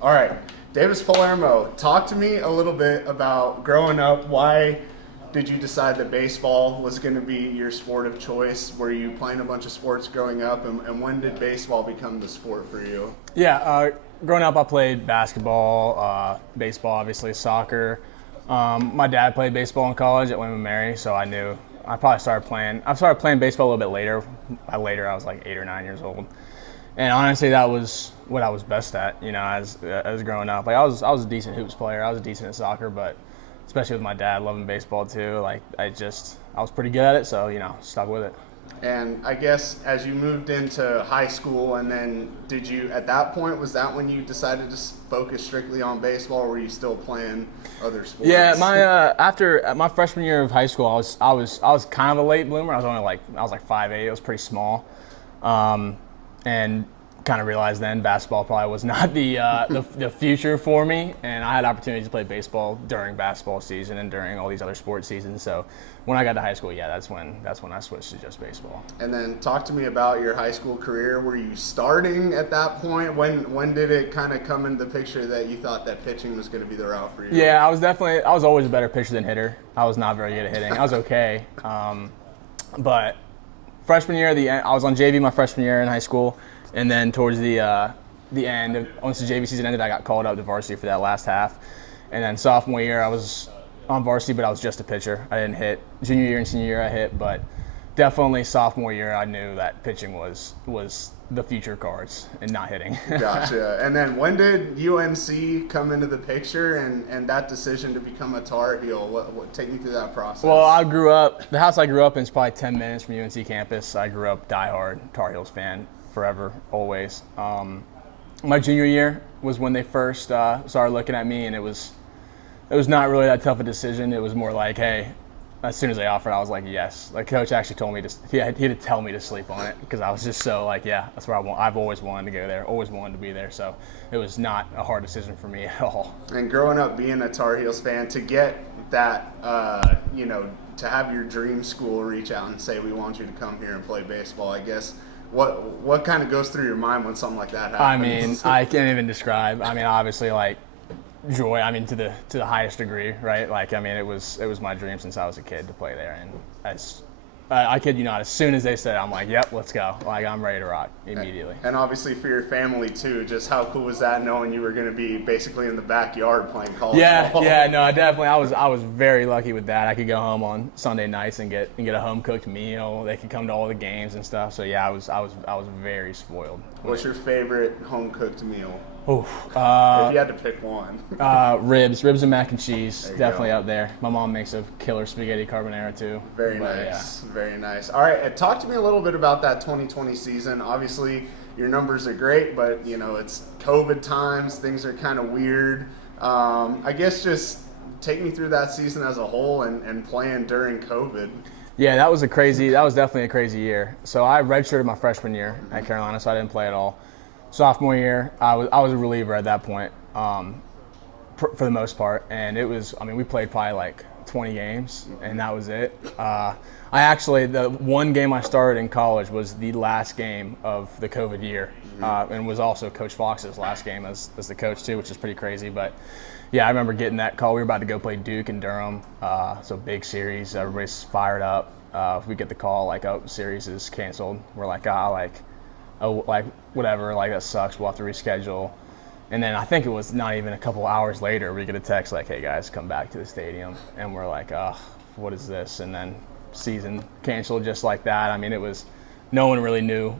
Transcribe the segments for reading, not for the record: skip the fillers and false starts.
All right, Davis Palermo, talk to me a little bit about growing up. Why did you decide that baseball was going to be your sport of choice? Were you playing a bunch of sports growing up, and when did baseball become the sport for you? Yeah, growing up I played basketball, baseball, obviously, soccer. My dad played baseball in college at William & Mary, so I knew I probably started playing. I started playing baseball a little bit later. By later, I was like 8 or 9 years old. And honestly, that was what I was best at, as growing up. Like I was a decent hoops player. I was decent at soccer, but especially with my dad loving baseball too, like I was pretty good at it, so stuck with it. And I guess as you moved into high school, and then at that point, was that when you decided to focus strictly on baseball, or were you still playing other sports? Yeah, after my freshman year of high school, I was kind of a late bloomer. I was like 5'8". I was pretty small. And kind of realized then basketball probably was not the future for me, and I had opportunities to play baseball during basketball season and during all these other sports seasons. So when I got to high school, that's when I switched to just baseball. And then talk to me about your high school career. Were you starting at that point? When did it kind of come into the picture that you thought that pitching was going to be the route for you? Yeah, I was always a better pitcher than hitter. I was not very good at hitting. I was okay, but freshman year, I was on JV my freshman year in high school, and then towards the end, once the JV season ended, I got called up to varsity for that last half. And then sophomore year, I was on varsity, but I was just a pitcher. I didn't hit. Junior year and senior year, I hit, but definitely sophomore year, I knew that pitching was the future cards and not hitting. Gotcha. And then when did UNC come into the picture and that decision to become a Tar Heel? What take me through that process? Well, the house I grew up in is probably 10 minutes from UNC campus. I grew up diehard Tar Heels fan, forever, always. My junior year was when they first started looking at me, and it was not really that tough a decision. It was more like, hey, as soon as they offered, I was like, yes. Like, coach actually told me he had to tell me to sleep on it, because I was just so like, yeah, that's where I've always wanted to go there, always wanted to be there. So it was not a hard decision for me at all. And growing up being a Tar Heels fan, to get that, to have your dream school reach out and say, we want you to come here and play baseball, I guess, what kind of goes through your mind when something like that happens? I mean, I can't even describe. I mean, obviously, like, joy, I mean, to the highest degree, right? Like, I mean, it was my dream since I was a kid to play there, and I kid you not, as soon as they said it, I'm like, yep, let's go. Like, I'm ready to rock immediately. And obviously for your family too, just how cool was that, knowing you were going to be basically in the backyard playing college ball? Yeah, no, I was very lucky with that. I could go home on Sunday nights and get a home cooked meal. They could come to all the games and stuff. So yeah, I was very spoiled. What's your favorite home cooked meal? Oof, if you had to pick one. Ribs and mac and cheese, definitely go. Up there. My mom makes a killer spaghetti carbonara too. Very nice. All right, talk to me a little bit about that 2020 season. Obviously, your numbers are great, but it's COVID times. Things are kind of weird. I guess just take me through that season as a whole and playing during COVID. Yeah, that was definitely a crazy year. So I redshirted my freshman year at Carolina, so I didn't play at all. Sophomore year, I was a reliever at that point, for the most part, and we played probably like 20 games, and that was it. The one game I started in college was the last game of the COVID year, and was also Coach Fox's last game as the coach too, which is pretty crazy. But yeah, I remember getting that call. We were about to go play Duke and Durham, so big series. Everybody's fired up. If we get the call like, oh, series is canceled, we're like, whatever, like that sucks, we'll have to reschedule. And then I think it was not even a couple hours later we get a text like, hey guys, come back to the stadium. And we're like, what is this? And then season canceled just like that. I mean, it was, no one really knew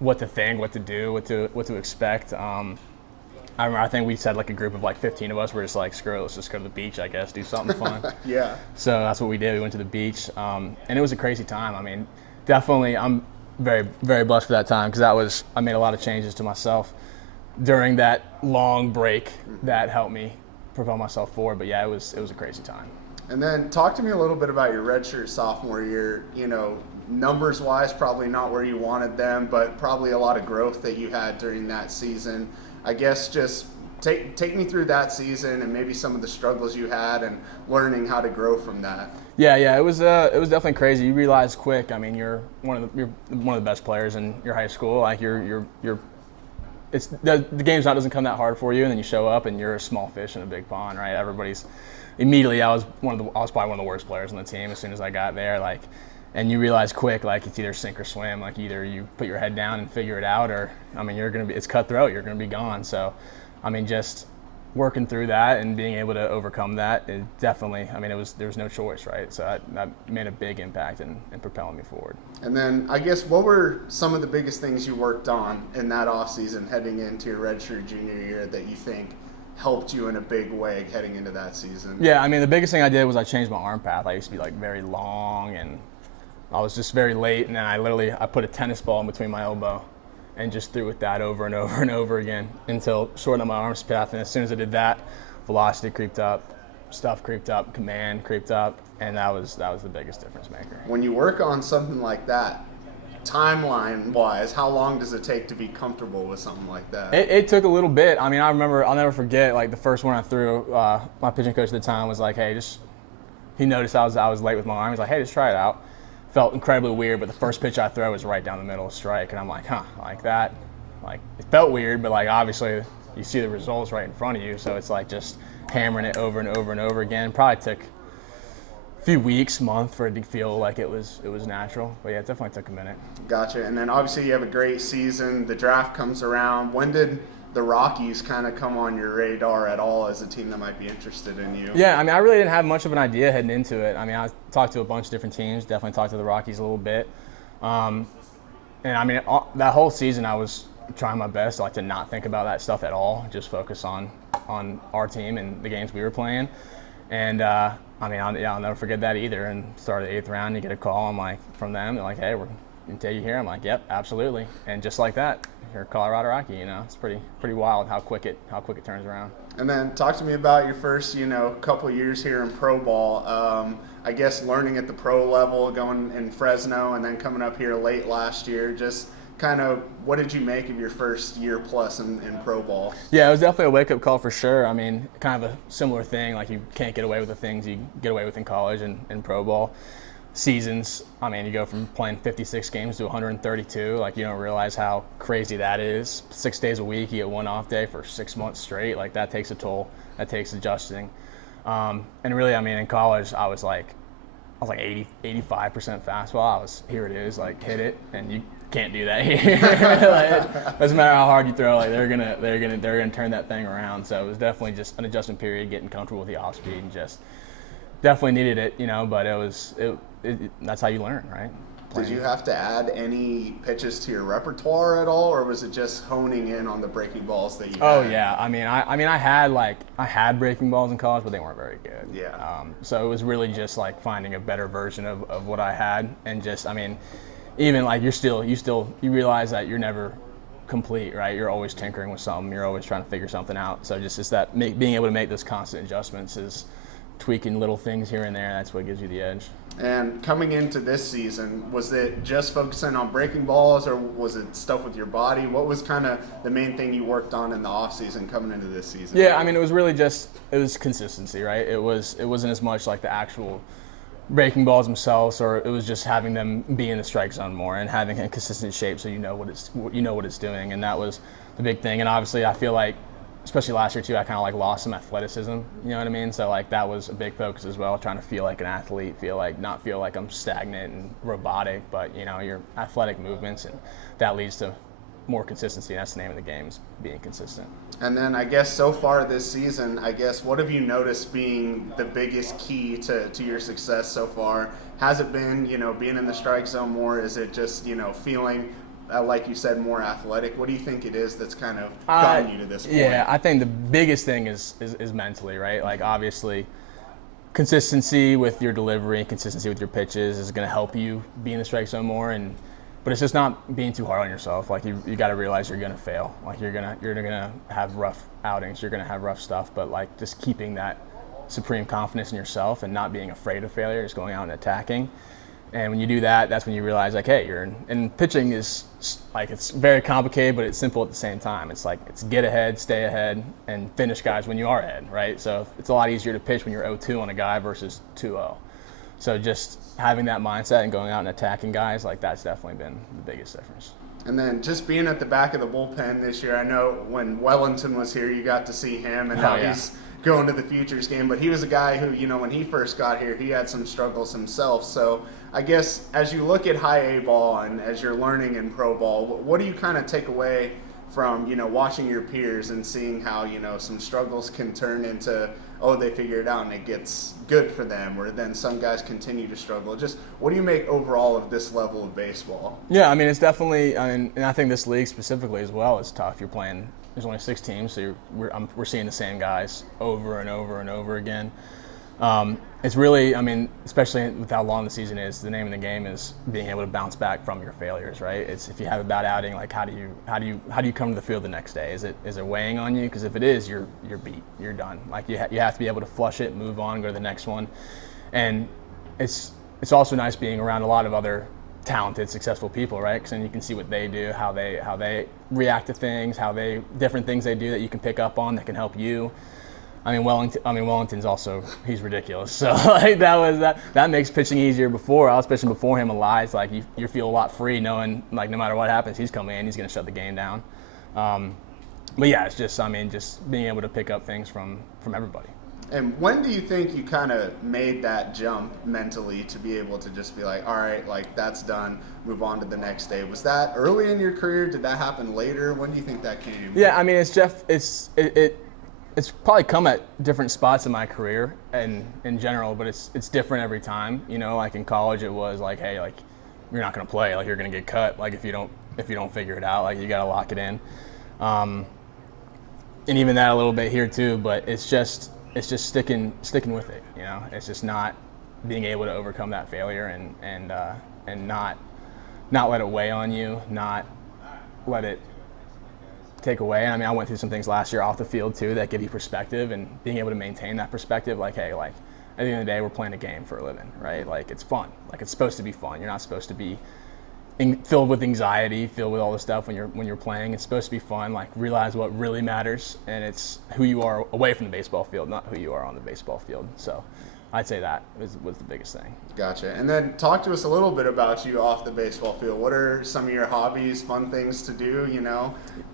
what to think, what to do, what to expect. I think we said like a group of like 15 of us were just like, screw it, let's just go to the beach, I guess, do something fun. Yeah. So that's what we did. We went to the beach, and it was a crazy time. I mean, definitely I'm very, very blessed for that time, because I made a lot of changes to myself during that long break that helped me propel myself forward. But yeah, it was a crazy time. And then talk to me a little bit about your redshirt sophomore year. Numbers wise, probably not where you wanted them, but probably a lot of growth that you had during that season. I guess just take me through that season and maybe some of the struggles you had and learning how to grow from that. Yeah, it was definitely crazy. You realize quick. I mean, you're one of the best players in your high school. Like you're it's the game's not doesn't come that hard for you, and then you show up and you're a small fish in a big pond, right? Everybody's immediately. I was probably one of the worst players on the team as soon as I got there, like, and you realize quick, like, it's either sink or swim. Like, either you put your head down and figure it out, or I mean, it's cutthroat. You're gonna be gone. So, I mean, just working through that and being able to overcome that, it definitely, I mean, there was no choice, right? So that made a big impact in propelling me forward. And then I guess what were some of the biggest things you worked on in that offseason heading into your redshirt junior year that you think helped you in a big way heading into that season? Yeah, I mean, the biggest thing I did was I changed my arm path. I used to be like very long, and I was just very late, and then I put a tennis ball in between my elbow and just threw with that over and over and over again until shortened up my arm path. And as soon as I did that, velocity creeped up, stuff creeped up, command creeped up, and that was the biggest difference maker. When you work on something like that, timeline-wise, how long does it take to be comfortable with something like that? It took a little bit. I mean, I remember, I'll never forget, like, the first one I threw, my pitching coach at the time was like, hey, he noticed I was late with my arm. He's like, hey, just try it out. Felt incredibly weird, but the first pitch I throw was right down the middle of strike, and I'm like, like that. Like, it felt weird, but like, obviously you see the results right in front of you, so it's like just hammering it over and over and over again. Probably took a few weeks, month for it to feel like it was natural, but yeah, it definitely took a minute. Gotcha. And then obviously you have a great season. The draft comes around. When did the Rockies kind of come on your radar at all as a team that might be interested in you? Yeah, I mean, I really didn't have much of an idea heading into it. I mean, I talked to a bunch of different teams, definitely talked to the Rockies a little bit. And I mean, that whole season I was trying my best like to not think about that stuff at all, just focus on our team and the games we were playing. And I mean, I'll never forget that either. And started the 8th round, you get a call, from them, they're like, hey, we're going to take you here. I'm like, yep, absolutely. And just like that, you're a Colorado Rocky, it's pretty wild how quick it turns around. And then talk to me about your first, couple of years here in pro ball. I guess learning at the pro level, going in Fresno, and then coming up here late last year. Just kind of, what did you make of your first year plus in pro ball? Yeah, it was definitely a wake-up call for sure. I mean, kind of a similar thing. Like, you can't get away with the things you get away with in college and pro ball. Seasons, I mean, you go from playing 56 games to 132. Like, you don't realize how crazy that is. 6 days a week, you get one off day for 6 months straight. Like, that takes a toll. That takes adjusting. And really, I mean, in college, I was like 85% fastball. Here it is, like, hit it, and you can't do that here. Like, doesn't matter how hard you throw. Like, they're gonna turn that thing around. So it was definitely just an adjustment period, getting comfortable with the off speed, and just definitely needed it, but that's how you learn, right? Did you have to add any pitches to your repertoire at all, or was it just honing in on the breaking balls that you had? Oh yeah, I mean, I had breaking balls in college, but they weren't very good. Yeah. So it was really just like finding a better version of what I had, and just, I mean, even like you realize that you're never complete, right? You're always tinkering with something. You're always trying to figure something out. So just that being able to make those constant adjustments is tweaking little things here and there. That's what gives you the edge. And coming into this season, was it just focusing on breaking balls, or was it stuff with your body? What was kind of the main thing you worked on in the off season coming into this season? Yeah, I mean, it was consistency, right? It wasn't as much like the actual breaking balls themselves, or it was just having them be in the strike zone more and having a consistent shape so you know what it's doing, and that was the big thing. And obviously, I feel like, especially last year too, I kind of like lost some athleticism. You know what I mean? So like that was a big focus as well, trying to feel like an athlete, not feel like I'm stagnant and robotic, but your athletic movements, and that leads to more consistency. That's the name of the game, is being consistent. And then I guess so far this season, what have you noticed being the biggest key to your success so far? Has it been, being in the strike zone more? Is it just, feeling like you said, more athletic? What do you think it is that's kind of gotten you to this point? Yeah, I think the biggest thing is mentally, right? Like, obviously, consistency with your delivery and consistency with your pitches is going to help you be in the strike zone more, but it's just not being too hard on yourself. Like, you got to realize you're going to fail. Like, you're gonna have rough outings. You're going to have rough stuff, but like just keeping that supreme confidence in yourself and not being afraid of failure, just going out and attacking. And when you do that, that's when you realize, like, hey, and pitching is like, it's very complicated, but it's simple at the same time. It's like, it's get ahead, stay ahead, and finish guys when you are ahead, right? So it's a lot easier to pitch when you're 0-2 on a guy versus 2-0. So just having that mindset and going out and attacking guys, like, that's definitely been the biggest difference. And then just being at the back of the bullpen this year, I know when Wellington was here, you got to see him, and now he's going to the Futures game. But he was a guy who, when he first got here, he had some struggles himself. So I guess as you look at high A ball and as you're learning in pro ball, what do you kind of take away from, watching your peers and seeing how, some struggles can turn into, oh, they figure it out and it gets good for them, or then some guys continue to struggle? Just what do you make overall of this level of baseball? Yeah, I mean, it's definitely, and I think this league specifically as well is tough. You're playing, there's only 6 teams, so we're seeing the same guys over and over and over again. It's really, I mean, especially with how long the season is, the name of the game is being able to bounce back from your failures, right? It's if you have a bad outing, like how do you come to the field the next day? Is it weighing on you? Because if it is, you're beat, you're done. Like you have to be able to flush it, move on, go to the next one. And it's also nice being around a lot of other talented, successful people, right? Because then you can see what they do, how they react to things, different things they do that you can pick up on that can help you. Wellington's also, he's ridiculous. So like that makes pitching easier. I was pitching before him a lot. It's like you feel a lot free knowing like no matter what happens, he's coming in, he's going to shut the game down. But yeah, it's just being able to pick up things from everybody. And when do you think you kind of made that jump mentally to be able to just be like, all right, like that's done, move on to the next day? Was that early in your career? Did that happen later? When do you think that came? Yeah, I mean, it's probably come at different spots in my career and in general, but it's different every time. Like in college, it was like, hey, like you're not going to play, like you're going to get cut, like if you don't figure it out, like you got to lock it in. And even that a little bit here too, but it's just sticking with it. It's just not being able to overcome that failure and not let it weigh on you, not let it take away. And I mean, I went through some things last year off the field too that give you perspective, and being able to maintain that perspective, like, hey, like at the end of the day, we're playing a game for a living, right? Like it's fun. Like it's supposed to be fun. You're not supposed to be filled with anxiety, filled with all this stuff when you're playing. It's supposed to be fun. Like realize what really matters, and it's who you are away from the baseball field, not who you are on the baseball field. So I'd say that was the biggest thing. Gotcha. And then talk to us a little bit about you off the baseball field. What are some of your hobbies, fun things to do?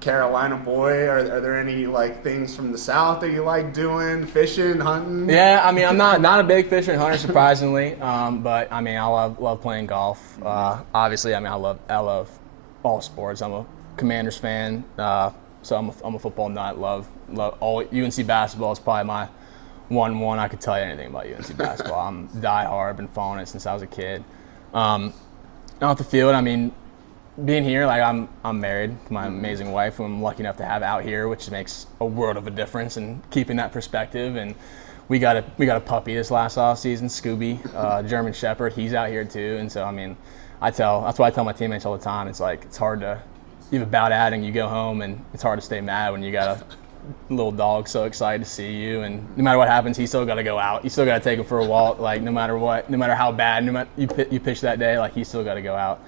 Carolina boy, are there any like things from the South that you like doing? Fishing, hunting? Yeah, I mean, I'm not a big fisher and hunter, surprisingly. But I mean, I love playing golf. Obviously, I mean, I love all sports. I'm a Commanders fan, so I'm a football nut. Love all UNC basketball is probably my one. I could tell you anything about UNC basketball. I'm diehard. Been following it since I was a kid. Off the field, I mean, being here, like I'm married to my amazing wife, who I'm lucky enough to have out here, which makes a world of a difference in keeping that perspective. And we got a puppy this last off season, Scooby, German Shepherd. He's out here too, and so I mean, that's why I tell my teammates all the time. It's like it's hard to, you have a bad outing, you go home, and it's hard to stay mad when you got a little dog so excited to see you, and no matter what happens, he's still got to go out. You still got to take him for a walk, like no matter what, no matter how bad, you pitch that day, like he's still got to go out.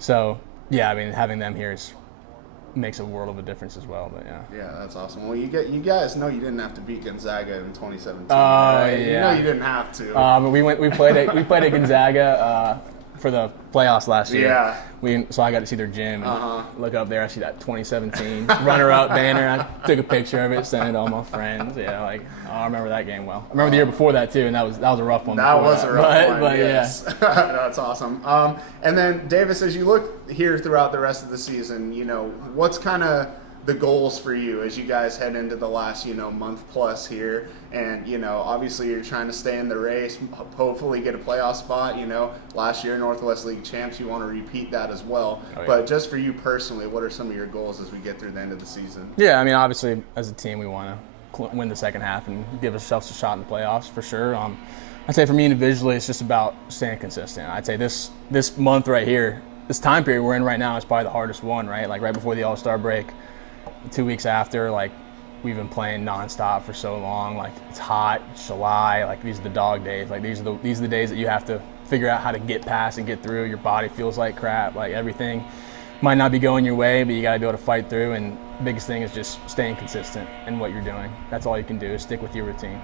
So yeah, I mean, having them here makes a world of a difference as well. But yeah. Yeah, that's awesome. Well, you guys know you didn't have to beat Gonzaga in 2017. Oh right? yeah. You didn't have to. But we played at Gonzaga for the playoffs last year. Yeah. So I got to see their gym and look up there. I see that 2017 runner-up banner. I took a picture of it, sent it to all my friends. Yeah, I remember that game well. I remember the year before that too, and that was a rough one. That was a rough one. But yes. Yeah. That's awesome. And then Davis, as you look here throughout the rest of the season, what's kind of the goals for you as you guys head into the last, month plus here? And, obviously you're trying to stay in the race, hopefully get a playoff spot. Last year Northwest League champs, you want to repeat that as well. Oh, yeah. But just for you personally, what are some of your goals as we get through the end of the season? Yeah, I mean, obviously as a team we want to win the second half and give ourselves a shot in the playoffs for sure. I'd say for me individually, it's just about staying consistent. I'd say this month right here, this time period we're in right now is probably the hardest one, right? Like right before the All-Star break. 2 weeks after, like we've been playing nonstop for so long. Like it's hot, it's July. Like these are the dog days. Like these are the days that you have to figure out how to get past and get through. Your body feels like crap. Like everything might not be going your way, but you got to be able to fight through. And the biggest thing is just staying consistent in what you're doing. That's all you can do is stick with your routine.